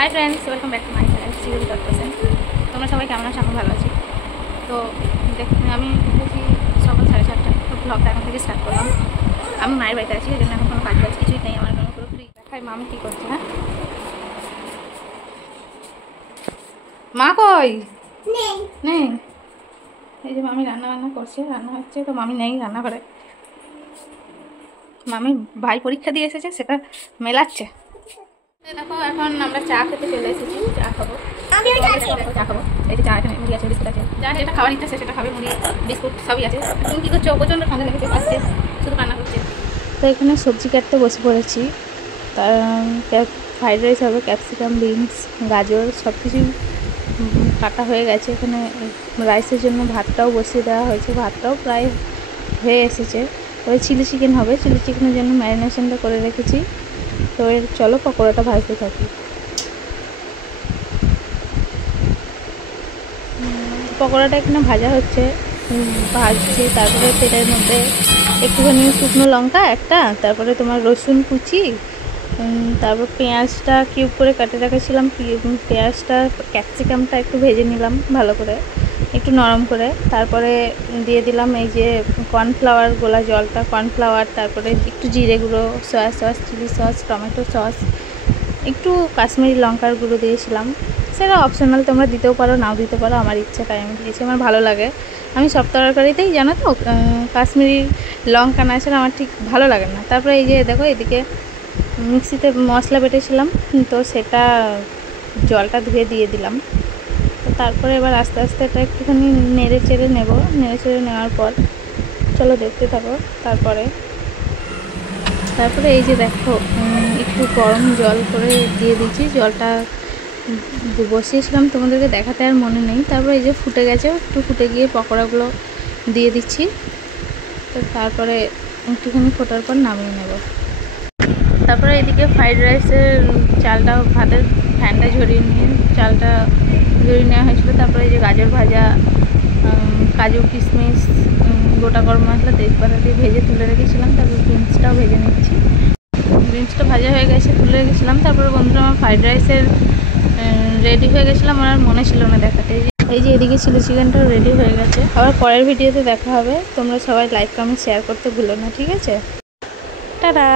Hi friends, welcome back to my channel serial .%। তোমরা সবাই কেমন আছো? আমি ভালো আছি। তো আমি উঠেছি সকাল 7:30। তো ব্লগটা এখন থেকে স্টার্ট করলাম। আমি মায়ের বাড়িতে আছি, এই জন্য এখন কোনো কাজ কিছুই নেই আমার, কোনো পুরো ফ্রি। দেখাই মামি কী করছে। হ্যাঁ মা কই? নেই। এই যে মামি রান্না করছে, রান্না হচ্ছে। তো মামি নেই রান্না করে। মামি ভাই পরীক্ষা দিয়ে এসেছে, সেটা মেলাচ্ছে। দেখো এখন আমরা চা খেতে চলে এসেছি, চা খাবো। চা খাবো, এই যে চা এখানে মুড়ি আছে, বিস্কুট আছে, যা যেটা খাবার ইচ্ছা সেটা খাবে। মুড়ি বিস্কুট সবই আছে। তুমি কী করছো? প্রচণ্ড ঠান্ডা লেগেছে, আসছে শুধু কান্না করছে। তো এখানে সবজি কাটতে বসে পড়েছি। তার ফ্রাইড রাইস হবে, ক্যাপসিকাম, বিনস, গাজর সব কিছুই কাটা হয়ে গেছে। এখানে রাইসের জন্য ভাতটাও বসিয়ে দেওয়া হয়েছে, ভাতটাও প্রায় হয়ে এসেছে। তবে চিলি চিকেন হবে, চিলি চিকেনের জন্য ম্যারিনেশনটা করে রেখেছি। তো এর চলো পকোড়াটা ভাজতে থাকি। পকোড়াটা এখানে ভাজা হচ্ছে, ভাজছি। তারপরে তেলের মধ্যে একটুখানি শুকনো লঙ্কা একটা, তারপরে তোমার রসুন কুচি, তারপর পেঁয়াজটা কিউব করে কাটে রেখেছিলাম। পেঁয়াজটা ক্যাপসিকামটা একটু ভেজে নিলাম ভালো করে, একটু নরম করে। তারপরে দিয়ে দিলাম এই যে কর্নফ্লাওয়ার গোলা জলটা, কর্নফ্লাওয়ার, তারপরে একটু জিরে গুঁড়ো, soya sauce, chilli sauce, tomato sauce, একটু কাশ্মীরি লঙ্কার গুঁড়ো দিয়েছিলাম। সেটা অপশনাল, তোমরা দিতেও পারো নাও দিতে পারো, আমার ইচ্ছা তাই আমি দিয়েছি, আমার ভালো লাগে। আমি সব তরকারিতেই জানো তো কাশ্মীরি লঙ্কা না ছাড়া আমার ঠিক ভালো লাগে না। তারপরে এই যে দেখো এদিকে মিক্সিতে মশলা বেটেছিলাম, তো সেটা জলটা ধুয়ে দিয়ে দিলাম। তো তারপরে এবার আস্তে আস্তে এটা একটুখানি নেড়ে চেড়ে নেওয়ার পর চলো দেখতে থাকো। তারপরে এই যে দেখো একটু গরম জল করে দিয়ে দিচ্ছি। জলটা বসিয়েছিলাম, তোমাদেরকে দেখাতে আর মনে নেই। তারপরে এই যে ফুটে গেছে, একটু ফুটে গিয়ে পকোড়াগুলো দিয়ে দিচ্ছি। তো তারপরে একটুখানি ফোটার পর নামিয়ে নেব। তারপরে এদিকে ফ্রাইড রাইসের চালটা, ভাতের ফ্যানটা ঝরিয়ে নিয়ে চালটা ঝরিয়ে নেওয়া হয়েছিল। তারপরে এই যে গাজর ভাজা, কাজু কিশমিশ, গোটা গরম মশলা, তেজপাতা দিয়ে ভেজে তুলে রেখেছিলাম। তারপর বিনসটাও ভেজে নিচ্ছি। বিনসটা ভাজা হয়ে গেছে, তুলে রেখেছিলাম। তারপরে বন্ধুরা আমার ফ্রাইড রাইসের রেডি হয়ে গেছিলাম, আমার আর মনে ছিল না দেখাতে। এই যে এদিকে চিলি চিকেনটাও রেডি হয়ে গেছে। আবার পরের ভিডিওতে দেখা হবে। তোমরা সবাই লাইক কমেন্ট শেয়ার করতে ভুলো না, ঠিক আছে? টাটা।